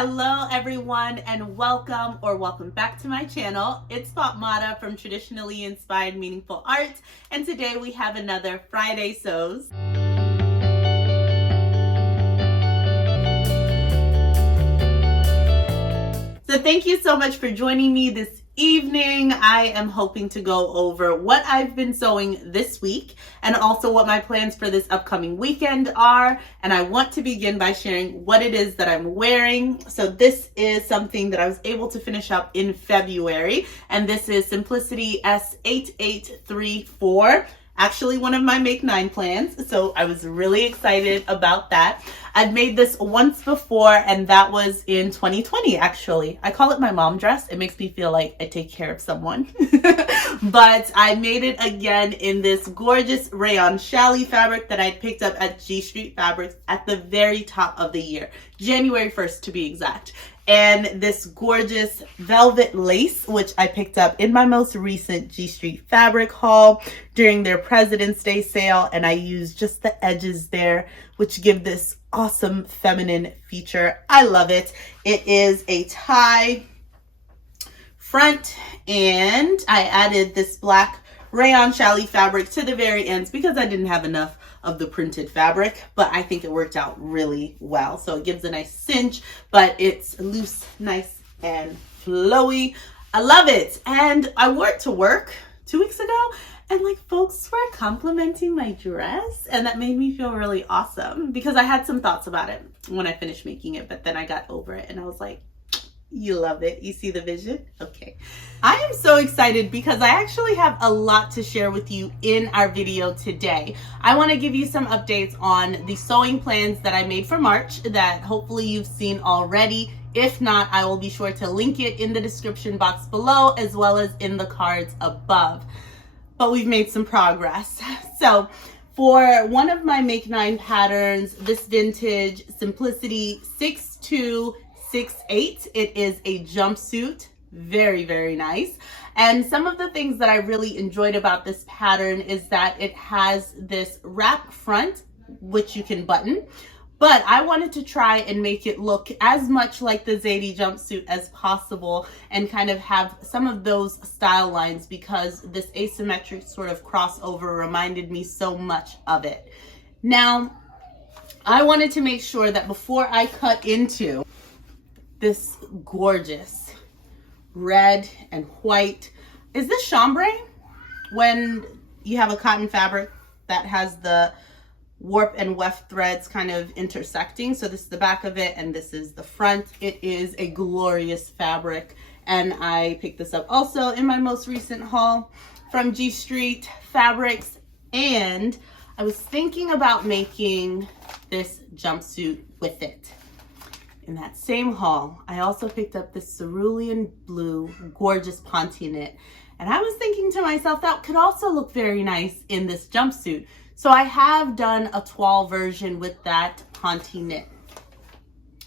Hello everyone and welcome back to my channel. It's Fatmata from Traditionally Inspired Meaningful Art, and today we have another Friday Sews. So thank you so much for joining me this evening. I am hoping to go over what I've been sewing this week and also what my plans for this upcoming weekend are. And I want to begin by sharing what it is that I'm wearing. So this is something that I was able to finish up in February, and this is Simplicity S6834. Actually one of my Make 9 plans, so I was really excited about that. I've made this once before, and that was in 2020 actually. I call it my mom dress. It makes me feel like I take care of someone. But I made it again in this gorgeous rayon challis fabric that I picked up at G Street Fabrics at the very top of the year, January 1st to be exact. And this gorgeous velvet lace, which I picked up in my most recent G Street Fabric haul during their President's Day sale. And I used just the edges there, which give this awesome feminine feature. I love it. It is a tie front, and I added this black rayon challis fabric to the very ends because I didn't have enough of the printed fabric, but I think it worked out really well. So it gives a nice cinch, but it's loose, nice, and flowy. I love it. And I wore it to work 2 weeks ago, and like folks were complimenting my dress, and that made me feel really awesome because I had some thoughts about it when I finished making it, but then I got over it and I was like, you love it. You see the vision? Okay. I am so excited because I actually have a lot to share with you in our video today. I want to give you some updates on the sewing plans that I made for March that hopefully you've seen already. If not, I will be sure to link it in the description box below as well as in the cards above. But we've made some progress. So for one of my Make 9 patterns, this vintage Simplicity 6268, it is a jumpsuit. Very, very nice. And some of the things that I really enjoyed about this pattern is that it has this wrap front, which you can button, but I wanted to try and make it look as much like the Zadie jumpsuit as possible and kind of have some of those style lines because this asymmetric sort of crossover reminded me so much of it. Now, I wanted to make sure that before I cut into this gorgeous red and white, is this chambray? When you have a cotton fabric that has the warp and weft threads kind of intersecting. So this is the back of it and this is the front. It is a glorious fabric, and I picked this up also in my most recent haul from G Street Fabrics. And I was thinking about making this jumpsuit with it. In that same haul, I also picked up this cerulean blue, gorgeous ponte knit. And I was thinking to myself, that could also look very nice in this jumpsuit. So I have done a toile version with that ponte knit.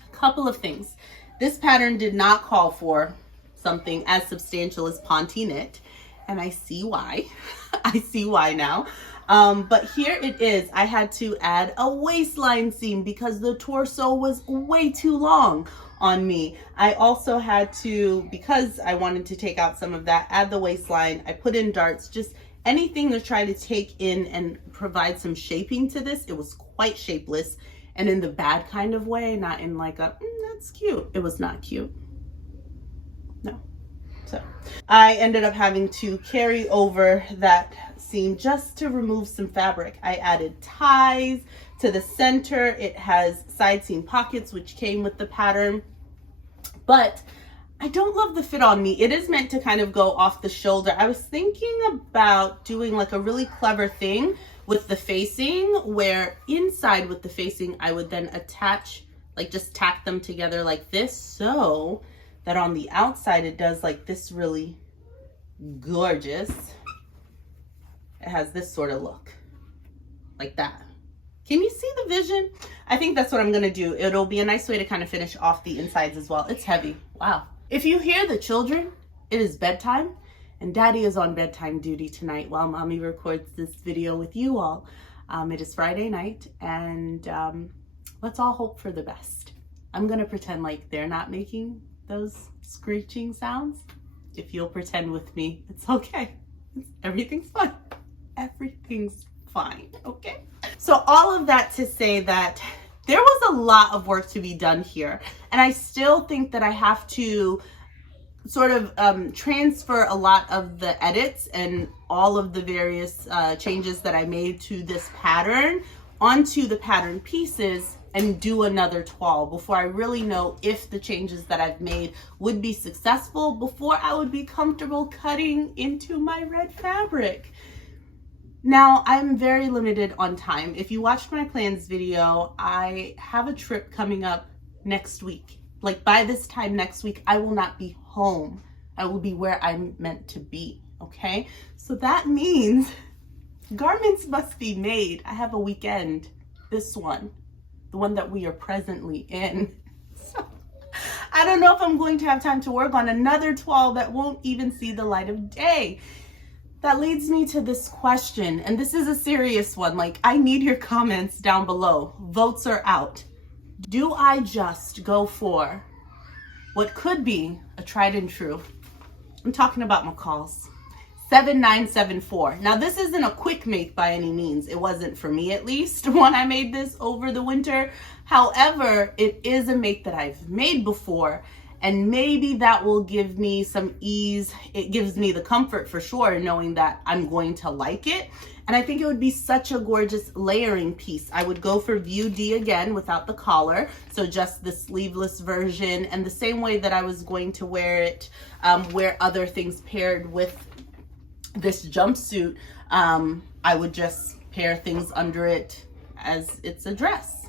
A couple of things. This pattern did not call for something as substantial as ponte knit, and I see why. I see why now. But here it is. I had to add a waistline seam because the torso was way too long on me. I also had to, because I wanted to take out some of that, add the waistline. I put in darts, just anything to try to take in and provide some shaping to this. It was quite shapeless, and in the bad kind of way, not in like a, that's cute. It was not cute. No. So I ended up having to carry over that seam just to remove some fabric. I added ties to the center. It has side seam pockets, which came with the pattern, but I don't love the fit on me. It is meant to kind of go off the shoulder. I was thinking about doing like a really clever thing with the facing, where inside with the facing, I would then attach, like just tack them together like this, so that on the outside it does like this really gorgeous. It has this sort of look like that. Can you see the vision? I think that's what I'm gonna do. It'll be a nice way to kind of finish off the insides as well. It's heavy. Wow. If you hear the children, it is bedtime, and Daddy is on bedtime duty tonight while Mommy records this video with you all. It is Friday night, and let's all hope for the best. I'm gonna pretend like they're not making those screeching sounds. If you'll pretend with me, it's okay. Everything's fine. Everything's fine, okay? So all of that to say that there was a lot of work to be done here. And I still think that I have to sort of transfer a lot of the edits and all of the various changes that I made to this pattern onto the pattern pieces and do another toile before I really know if the changes that I've made would be successful, before I would be comfortable cutting into my red fabric. Now, I'm very limited on time. If you watched my plans video, I have a trip coming up next week. Like by this time next week, I will not be home. I will be where I'm meant to be, okay? So that means garments must be made. I have a weekend, this one, the one that we are presently in. So I don't know if I'm going to have time to work on another toile that won't even see the light of day. That leads me to this question, and this is a serious one. Like, I need your comments down below. Votes are out. Do I just go for what could be a tried and true? I'm talking about McCall's 7974. Now, this isn't a quick make by any means. It wasn't for me, at least, when I made this over the winter. However, it is a make that I've made before, and maybe that will give me some ease. It gives me the comfort for sure, knowing that I'm going to like it. And I think it would be such a gorgeous layering piece. I would go for View D again without the collar. So just the sleeveless version, and the same way that I was going to wear it, wear other things paired with this jumpsuit. I would just pair things under it as it's a dress.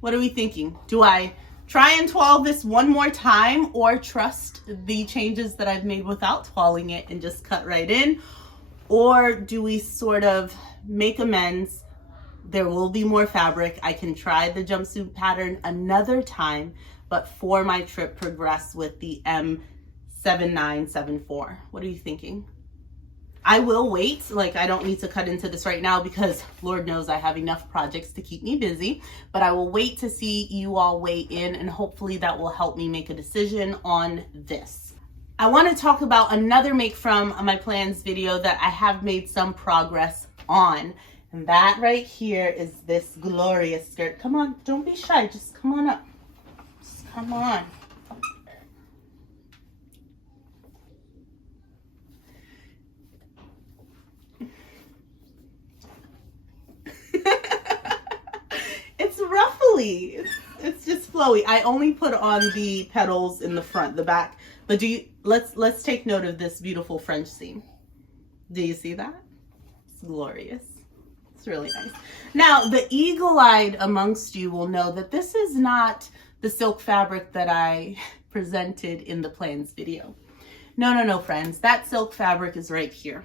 What are we thinking? Do I try and toile this one more time, or trust the changes that I've made without toiling it and just cut right in? Or do we sort of make amends? There will be more fabric. I can try the jumpsuit pattern another time, but for my trip, progress with the M7974. What are you thinking? I will wait. Like, I don't need to cut into this right now because Lord knows I have enough projects to keep me busy, but I will wait to see you all weigh in, and hopefully that will help me make a decision on this. I want to talk about another make from my plans video that I have made some progress on. And that right here is this glorious skirt. Come on, don't be shy. Just come on up. Just come on. It's ruffly. It's just flowy. I only put on the petals in the front, the back. But let's take note of this beautiful French seam. Do you see that? It's glorious. It's really nice. Now, the eagle-eyed amongst you will know that this is not the silk fabric that I presented in the plans video. No, friends. That silk fabric is right here.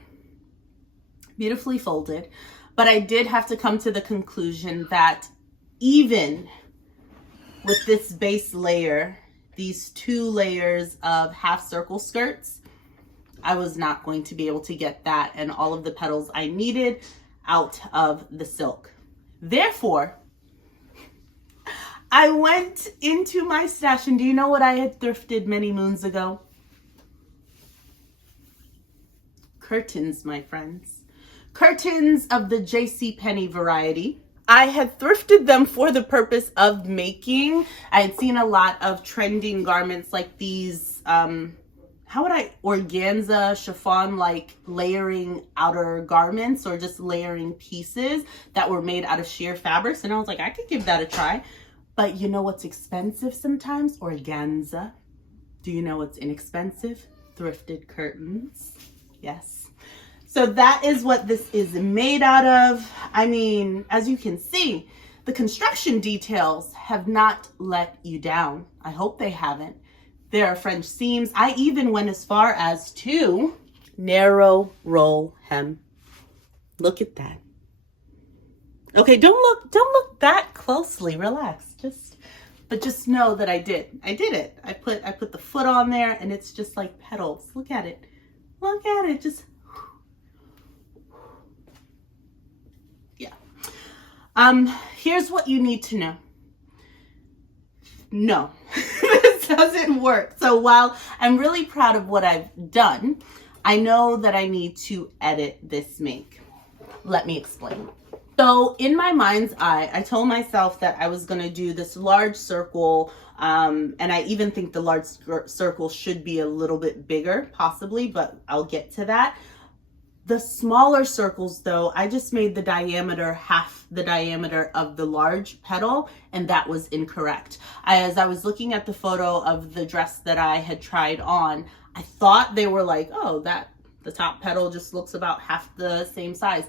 Beautifully folded. But I did have to come to the conclusion that even with this base layer, these 2 layers of half circle skirts, I was not going to be able to get that and all of the petals I needed out of the silk. Therefore, I went into my stash, and do you know what I had thrifted many moons ago? Curtains, my friends. Curtains of the JCPenney variety. I had thrifted them for the purpose of making. I had seen a lot of trending garments like these, organza, chiffon, like layering outer garments, or just layering pieces that were made out of sheer fabrics. And I was like, I could give that a try. But you know what's expensive sometimes? Organza. Do you know what's inexpensive? Thrifted curtains. Yes. So that is what this is made out of. I mean, as you can see, the construction details have not let you down. I hope they haven't. There are French seams. I even went as far as to narrow roll hem. Look at that. Okay, don't look that closely. Relax. But just know that I did it. I put the foot on there, and it's just like petals. Look at it. Look at it. Just here's what you need to know. no, this doesn't work. So while I'm really proud of what I've done, I know that I need to edit this make. Let me explain. So in my mind's eye, I told myself that I was going to do this large circle, and I even think the large circle should be a little bit bigger, possibly, but I'll get to that. The smaller circles, though, I just made the diameter half the diameter of the large petal, and that was incorrect. As I was looking at the photo of the dress that I had tried on, I thought they were like, oh, the top petal just looks about half the same size.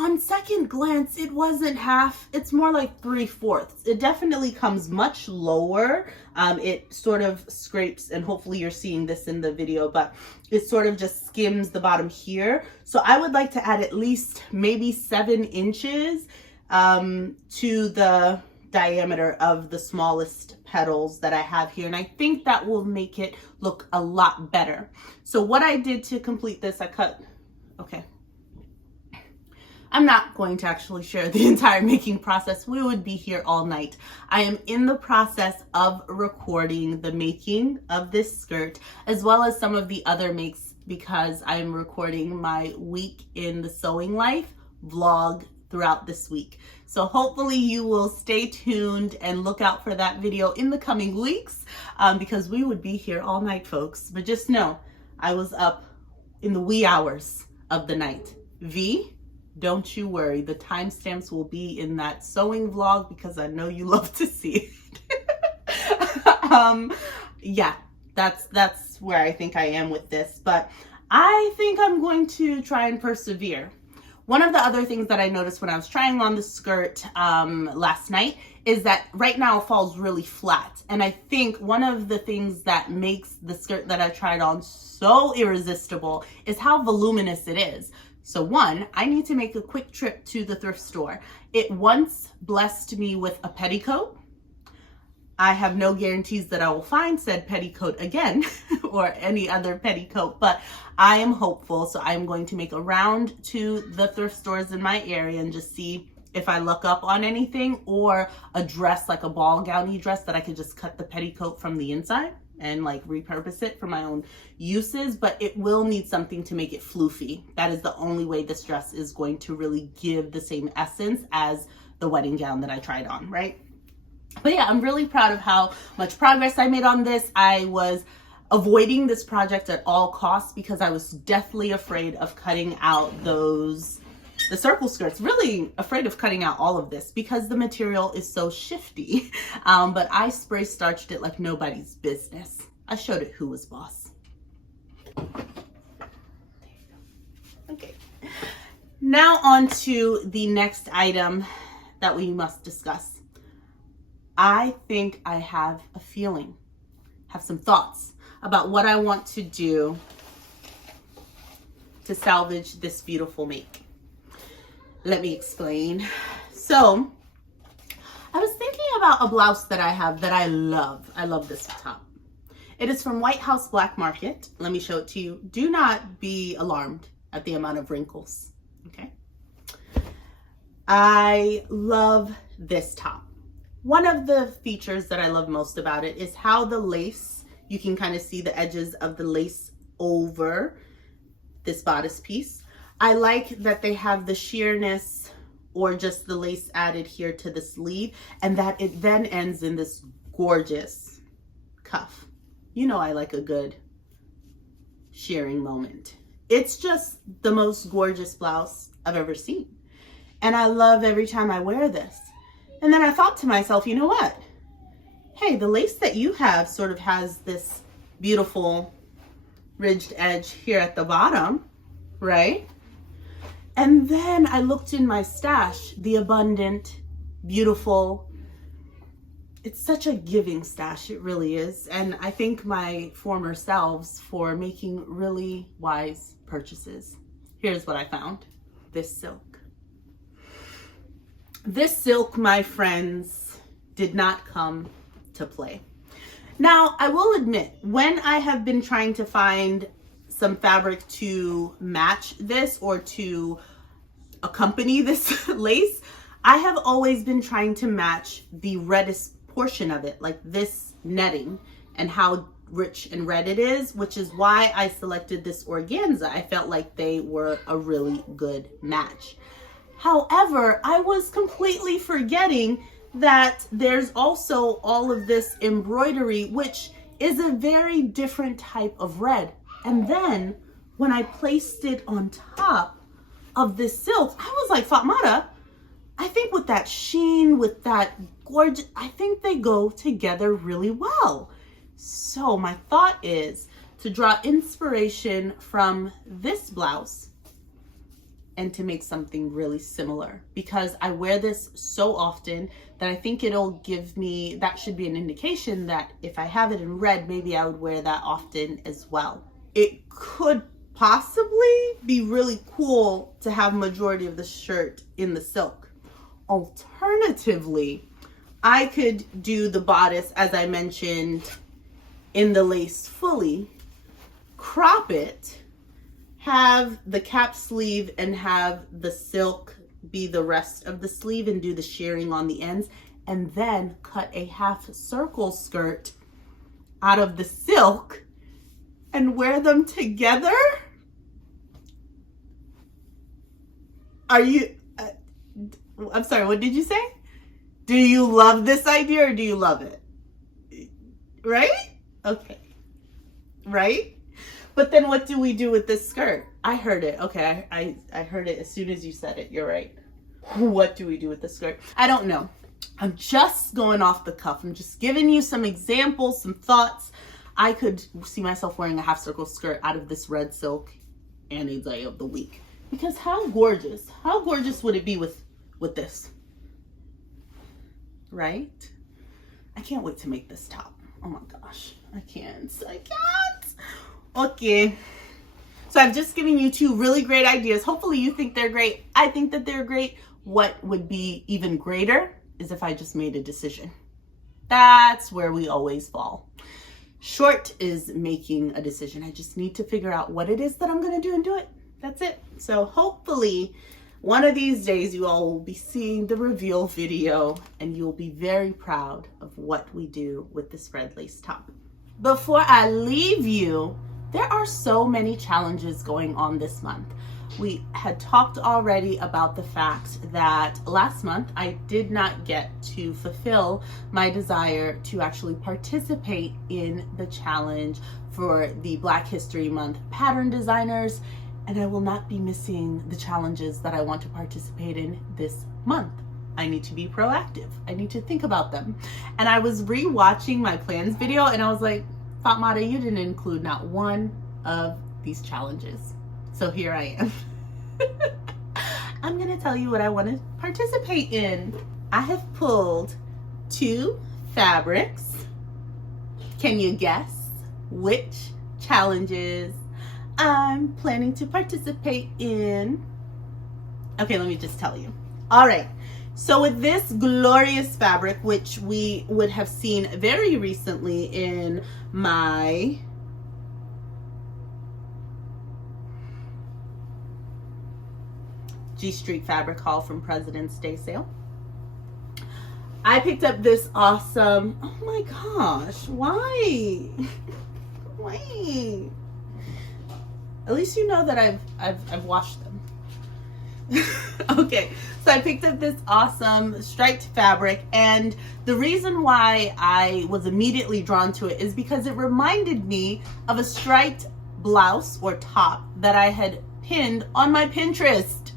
On second glance, it wasn't half, it's more like 3/4. It definitely comes much lower. It sort of scrapes, and hopefully you're seeing this in the video, but it sort of just skims the bottom here. So I would like to add at least maybe 7 inches to the diameter of the smallest petals that I have here. And I think that will make it look a lot better. So what I did to complete this, I cut, okay. I'm not going to actually share the entire making process. We would be here all night. I am in the process of recording the making of this skirt, as well as some of the other makes, because I'm recording my week in the sewing life vlog throughout this week. So hopefully you will stay tuned and look out for that video in the coming weeks, because we would be here all night, folks. But just know, I was up in the wee hours of the night. V, don't you worry, the timestamps will be in that sewing vlog, because I know you love to see it. Yeah, that's where I think I am with this, but I think I'm going to try and persevere. One of the other things that I noticed when I was trying on the skirt last night is that right now it falls really flat. And I think one of the things that makes the skirt that I tried on so irresistible is how voluminous it is. So one, I need to make a quick trip to the thrift store. It once blessed me with a petticoat. I have no guarantees that I will find said petticoat again or any other petticoat, but I am hopeful. So I'm going to make a round to the thrift stores in my area and just see if I look up on anything, or a dress, like a ball gowny dress, that I could just cut the petticoat from the inside and like repurpose it for my own uses. But it will need something to make it floofy. That is the only way this dress is going to really give the same essence as the wedding gown that I tried on, right? But yeah, I'm really proud of how much progress I made on this. I was avoiding this project at all costs because I was deathly afraid of cutting out the circle skirts, really afraid of cutting out all of this because the material is so shifty. But I spray starched it like nobody's business. I showed it who was boss. Okay. Now on to the next item that we must discuss. I think I have a feeling, have some thoughts about what I want to do to salvage this beautiful make. Let me explain. So I was thinking about a blouse that I have that I love. I love this top. It is from White House Black Market. Let me show it to you. Do not be alarmed at the amount of wrinkles, okay? I love this top. One of the features that I love most about it is how the lace, you can kind of see the edges of the lace over this bodice piece. I like that they have the sheerness or just the lace added here to the sleeve, and that it then ends in this gorgeous cuff. You know I like a good shearing moment. It's just the most gorgeous blouse I've ever seen. And I love every time I wear this. And then I thought to myself, you know what? Hey, the lace that you have sort of has this beautiful ridged edge here at the bottom, right? And then I looked in my stash, the abundant, beautiful, it's such a giving stash, it really is. And I thank my former selves for making really wise purchases. Here's what I found, this silk. This silk, my friends, did not come to play. Now, I will admit, when I have been trying to find some fabric to match this or to accompany this lace, I have always been trying to match the reddest portion of it, like this netting and how rich and red it is, which is why I selected this organza. I felt like they were a really good match. However, I was completely forgetting that there's also all of this embroidery, which is a very different type of red. And then when I placed it on top of this silk, I was like, Fatmata, I think with that sheen, with that gorgeous, I think they go together really well. So my thought is to draw inspiration from this blouse and to make something really similar, because I wear this so often that I think it'll give me, that should be an indication that if I have it in red, maybe I would wear that often as well. It could possibly be really cool to have majority of the shirt in the silk. Alternatively, I could do the bodice, as I mentioned, in the lace fully, crop it, have the cap sleeve and have the silk be the rest of the sleeve and do the shearing on the ends, and then cut a half circle skirt out of the silk and wear them together. Are you, I'm sorry, what did you say? Do you love this idea or do you love it? Right? Okay. Right? But then what do we do with this skirt? I heard it. Okay, I heard it as soon as you said it. You're right. What do we do with the skirt? I don't know. I'm just going off the cuff. I'm just giving you some examples, some thoughts. I could see myself wearing a half circle skirt out of this red silk any day of the week. Because how gorgeous would it be with this? Right? I can't wait to make this top. Oh my gosh, I can't. Okay, so I've just given you two really great ideas. Hopefully you think they're great. I think that they're great. What would be even greater is if I just made a decision. That's where we always fall. Short is making a decision. I just need to figure out what it is that I'm gonna do and do it. That's it. So hopefully one of these days you all will be seeing the reveal video and you'll be very proud of what we do with this red lace top. Before I leave you, there are so many challenges going on this month. We had talked already about the fact that last month I did not get to fulfill my desire to actually participate in the challenge for the Black History Month pattern designers, and I will not be missing the challenges that I want to participate in this month. I need to be proactive. I need to think about them. And I was re-watching my plans video and I was like, Fatmata, you didn't include not one of these challenges. So here I am. I'm gonna tell you what I want to participate in. I have pulled 2 fabrics. Can you guess which challenges I'm planning to participate in? Okay, let me just tell you. All right. So with this glorious fabric, which we would have seen very recently in my G Street fabric haul from President's Day sale, I picked up this awesome, oh my gosh, why? Why? At least you know that I've washed them. Okay, so I picked up this awesome striped fabric, and the reason why I was immediately drawn to it is because it reminded me of a striped blouse or top that I had pinned on my Pinterest.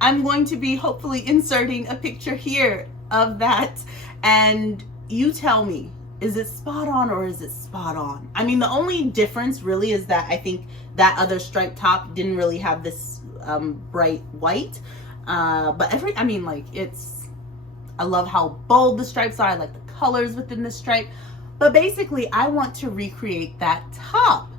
I'm going to be hopefully inserting a picture here of that, and you tell me, is it spot on or is it spot on? I mean, the only difference really is that I think that other striped top didn't really have this bright white, but I mean, like, I love how bold the stripes are. I like the colors within the stripe, but basically I want to recreate that top.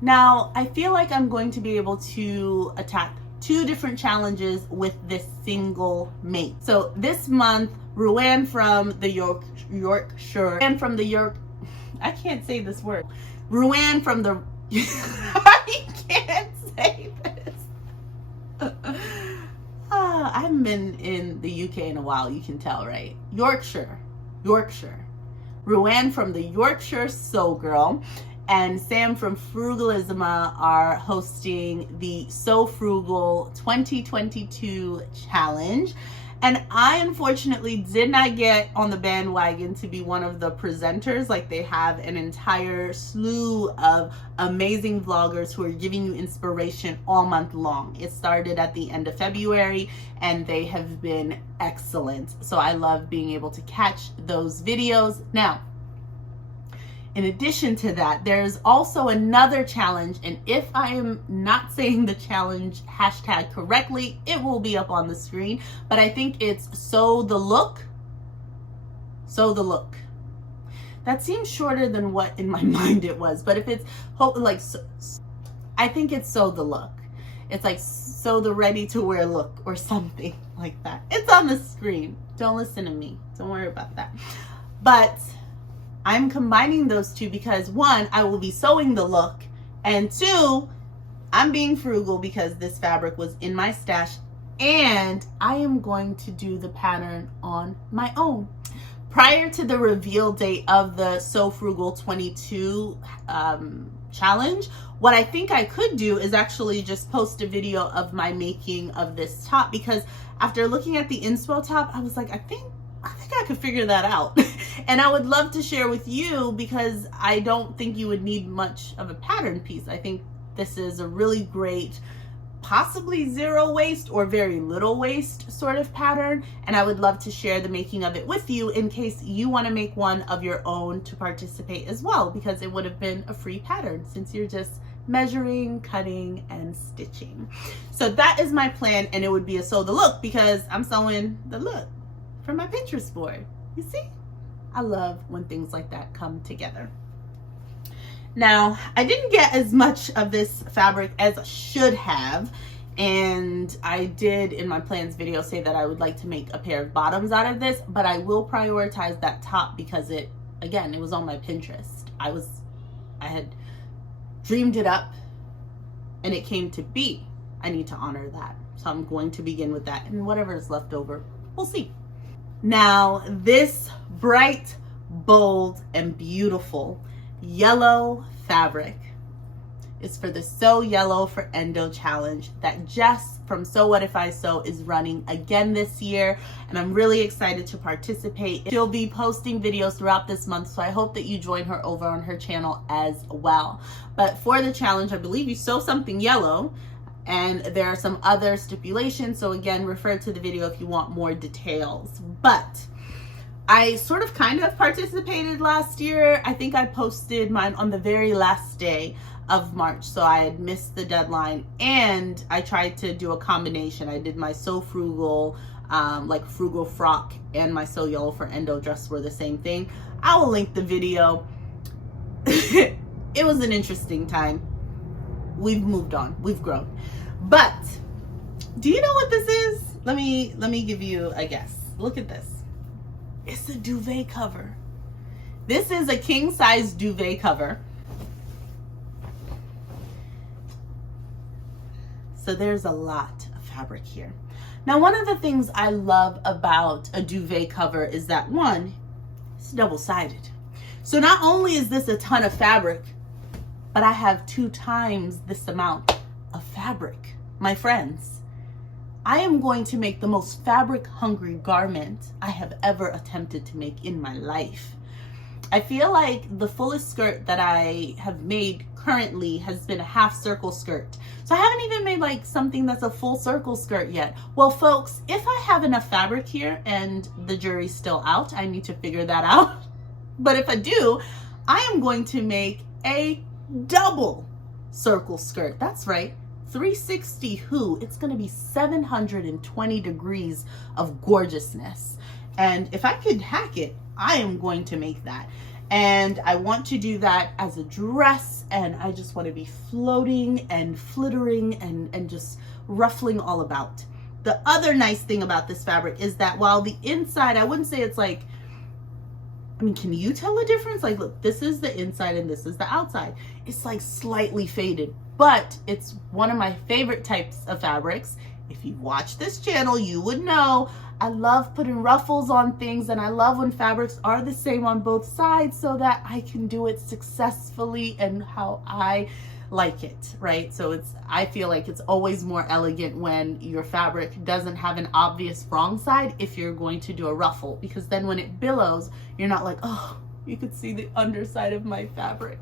Now, I feel like I'm going to be able to attack 2 different challenges with this single mate. So this month, Ruan from the Yorkshire, and from the I can't say this word. Ruan from the, I can't say this. I haven't been in the UK in a while, you can tell, right? Yorkshire. Yorkshire. Ruanne from the Yorkshire Sew Girl and Sam from Frugalisma are hosting the Sew Frugal 2022 challenge. And I unfortunately did not get on the bandwagon to be one of the presenters. Like, they have an entire slew of amazing vloggers who are giving you inspiration all month long. It started at the end of February and they have been excellent. So I love being able to catch those videos. Now, in addition to that, there's also another challenge, and if I am not saying the challenge hashtag correctly, it will be up on the screen, but I think it's Sew the Look. Sew the Look. That seems shorter than what in my mind it was, but if it's like, I think it's Sew the Look. It's like Sew the Ready to Wear Look or something like that. It's on the screen. Don't listen to me. Don't worry about that. But I'm combining those two because, one, I will be sewing the look, and two, I'm being frugal because this fabric was in my stash, and I am going to do the pattern on my own. Prior to the reveal date of the Sew Frugal 22 challenge, what I think I could do is actually just post a video of my making of this top, because after looking at the inspo top, I was like, I think I could figure that out. And I would love to share with you, because I don't think you would need much of a pattern piece. I think this is a really great, possibly zero waste or very little waste sort of pattern. And I would love to share the making of it with you in case you want to make one of your own to participate as well, because it would have been a free pattern since you're just measuring, cutting, and stitching. So that is my plan, and it would be a Sew the Look because I'm sewing the look for my Pinterest board. You see? I love when things like that come together. Now, I didn't get as much of this fabric as I should have, and I did in my plans video say that I would like to make a pair of bottoms out of this, but I will prioritize that top because it was on my Pinterest. I had dreamed it up and it came to be. I need to honor that. So I'm going to begin with that, and whatever is left over, we'll see. Now, this bright, bold, and beautiful yellow fabric is for the Sew Yellow for Endo challenge that Jess from Sew What If I Sew is running again this year, and I'm really excited to participate. She'll be posting videos throughout this month, so I hope that you join her over on her channel as well. But for the challenge, I believe you sew something yellow, and there are some other stipulations, so again, refer to the video if you want more details. But I sort of kind of participated last year. I think I posted mine on the very last day of March, so I had missed the deadline, and I tried to do a combination. I did my Sew Frugal, like frugal frock, and my Sew Yellow for Endo dress were the same thing. I will link the video. It was an interesting time. We've moved on, we've grown. But do you know what this is? Let me give you a guess. Look at this. It's a duvet cover. This is a king size duvet cover. So there's a lot of fabric here. Now, one of the things I love about a duvet cover is that, one, it's double-sided. So not only is this a ton of fabric, but I have 2 times this amount of fabric. My friends, I am going to make the most fabric-hungry garment I have ever attempted to make in my life. I feel like the fullest skirt that I have made currently has been a half circle skirt. So I haven't even made like something that's a full circle skirt yet. Well, folks, if I have enough fabric here, and the jury's still out, I need to figure that out. But if I do, I am going to make a double circle skirt. That's right. 360 who? It's going to be 720 degrees of gorgeousness. And if I could hack it, I am going to make that. And I want to do that as a dress, and I just want to be floating and flittering and just ruffling all about. The other nice thing about this fabric is that while the inside, I wouldn't say it's like, I mean, can you tell the difference? Like, look, this is the inside and this is the outside. It's like slightly faded, but it's one of my favorite types of fabrics. If you've watched this channel, you would know I love putting ruffles on things, and I love when fabrics are the same on both sides so that I can do it successfully and how I like it, right? So I feel like it's always more elegant when your fabric doesn't have an obvious wrong side if you're going to do a ruffle, because then when it billows, you're not like, oh, you could see the underside of my fabric.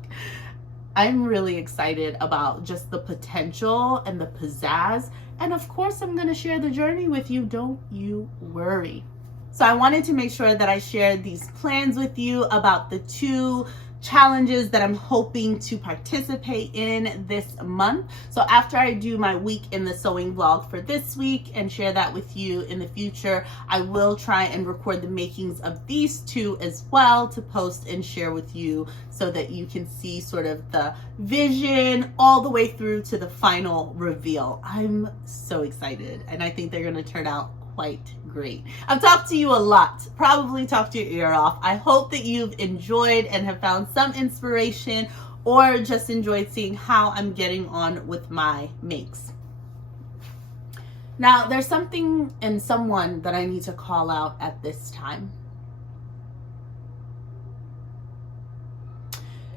I'm really excited about just the potential and the pizzazz. And of course, I'm going to share the journey with you. Don't you worry. So I wanted to make sure that I shared these plans with you about the 2 challenges that I'm hoping to participate in this month. So after I do my week in the sewing vlog for this week and share that with you in the future, I will try and record the makings of these 2 as well to post and share with you so that you can see sort of the vision all the way through to the final reveal. I'm so excited, and I think they're going to turn out quite great. I've talked to you a lot, probably talked your ear off. I hope that you've enjoyed and have found some inspiration, or just enjoyed seeing how I'm getting on with my makes. Now, there's something and someone that I need to call out at this time.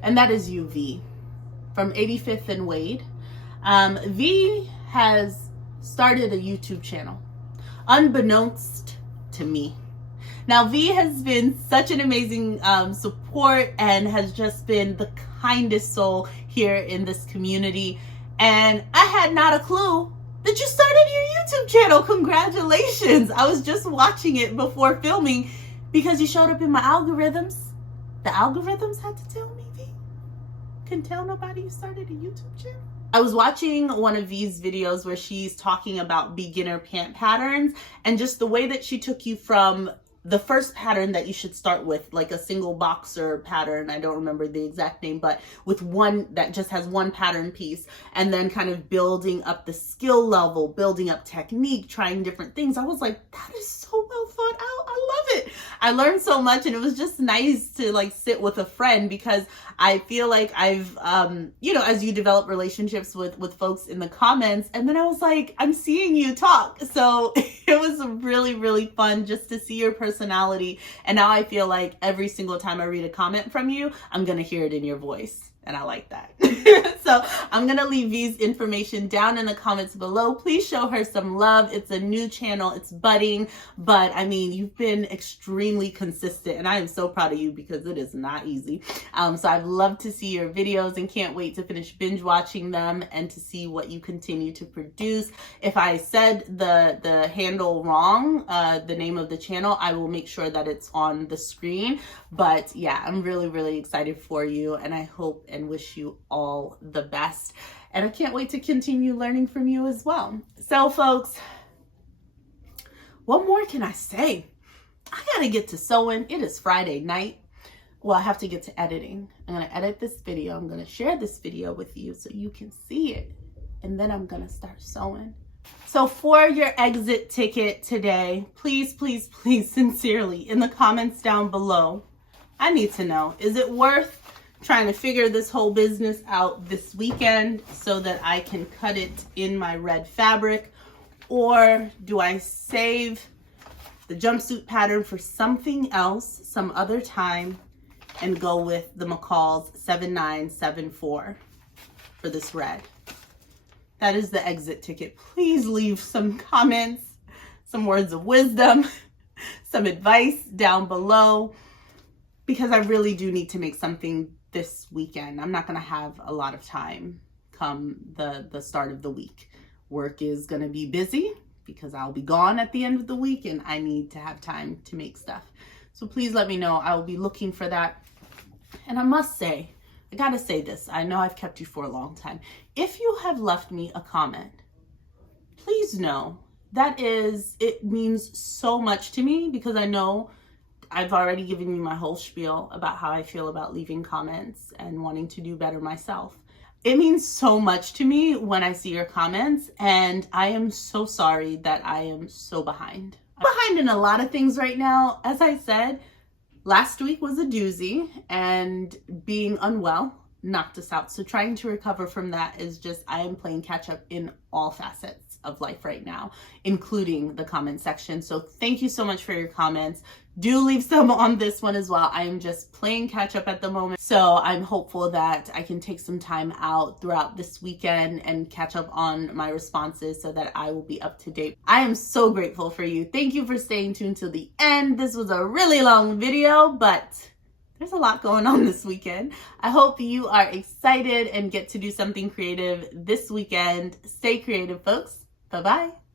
And that is you, V, from 85th and Wade. V has started a YouTube channel, unbeknownst to me. Now, V has been such an amazing support and has just been the kindest soul here in this community. And I had not a clue that you started your YouTube channel. Congratulations. I was just watching it before filming because you showed up in my algorithms. The algorithms had to tell me, V. Couldn't tell nobody you started a YouTube channel. I was watching one of V's videos where she's talking about beginner pant patterns, and just the way that she took you from the first pattern that you should start with, like a single boxer pattern, I don't remember the exact name, but with one that just has one pattern piece, and then kind of building up the skill level, building up technique, trying different things. I was like, that is so well thought out. I love it. I learned so much, and it was just nice to like sit with a friend, because I feel like I've, you know, as you develop relationships with folks in the comments, and then I was like, I'm seeing you talk. So it was really, really fun just to see your personality. And now I feel like every single time I read a comment from you, I'm going to hear it in your voice. And I like that. So I'm going to leave V's information down in the comments below. Please show her some love. It's a new channel. It's budding. But I mean, you've been extremely consistent, and I am so proud of you because it is not easy. So I've loved to see your videos and can't wait to finish binge watching them and to see what you continue to produce. If I said the handle wrong, the name of the channel, I will make sure that it's on the screen. But yeah, I'm really, really excited for you, and I hope and wish you all the best. And I can't wait to continue learning from you as well. So folks, what more can I say? I gotta get to sewing. It is Friday night. Well, I have to get to editing. I'm gonna edit this video. I'm gonna share this video with you so you can see it. And then I'm gonna start sewing. So for your exit ticket today, please, please, please, sincerely, in the comments down below, I need to know, is it worth trying to figure this whole business out this weekend so that I can cut it in my red fabric? Or do I save the jumpsuit pattern for something else some other time and go with the McCall's 7974 for this red? That is the exit ticket. Please leave some comments, some words of wisdom, some advice down below, because I really do need to make something this weekend. I'm not going to have a lot of time come the start of the week. Work is going to be busy because I'll be gone at the end of the week, and I need to have time to make stuff. So please let me know. I will be looking for that. And I must say, I got to say this. I know I've kept you for a long time. If you have left me a comment, please know that it means so much to me, because I know I've already given you my whole spiel about how I feel about leaving comments and wanting to do better myself. It means so much to me when I see your comments, and I am so sorry that I am so behind. I'm behind in a lot of things right now. As I said, last week was a doozy, and being unwell knocked us out. So trying to recover from that is just, I am playing catch up in all facets of life right now, including the comment section. So thank you so much for your comments. Do leave some on this one as well. I am just playing catch up at the moment. So I'm hopeful that I can take some time out throughout this weekend and catch up on my responses so that I will be up to date. I am so grateful for you. Thank you for staying tuned till the end. This was a really long video, but there's a lot going on this weekend. I hope you are excited and get to do something creative this weekend. Stay creative, folks. Bye-bye.